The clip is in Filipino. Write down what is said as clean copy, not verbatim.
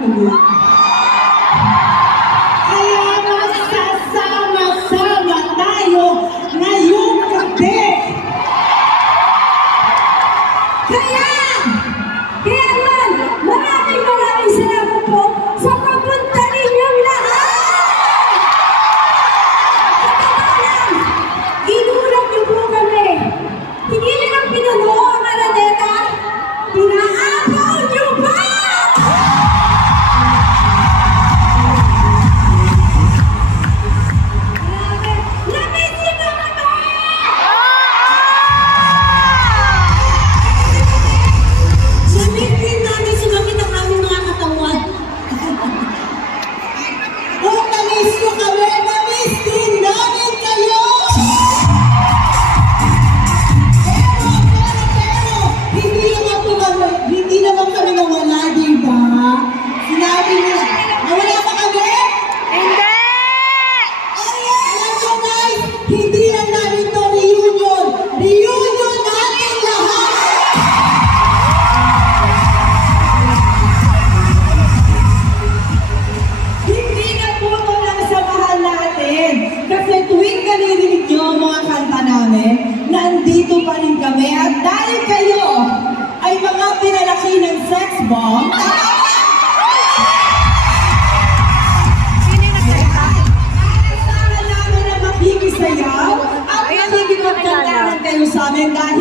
ulit. Kaya magsasama-sama tayo ngayong gabi. Kaya man, maraming salamat po sa pagpunta ninyong lahat! Katabalan, ginulat niyo po kami. Hindi nyo lang pinuno ang Araneta, pinaapaw niyo pa! Grabe, na-miss niyo na kami! Sabihin din namin sumamit ang aming mga katawan. Kung na-miss nyo kami, na-miss din namin kayo! Pero, hindi naman kami nawala, di ba? Sinabi nila, nawala ba kami? Hindi! Alam nyo guys, hindi lang namin to reunion. Reunion natin lahat! Hindi na po ito lang samahan natin. Kasi tuwing naririnig nyo ang mga kanta namin, nandito pa rin kami. At dahil kayo ay mga pinalaki ng sex bomb, asahan namin na makikisayaw at makikipagkantahan kayo sa amin dahil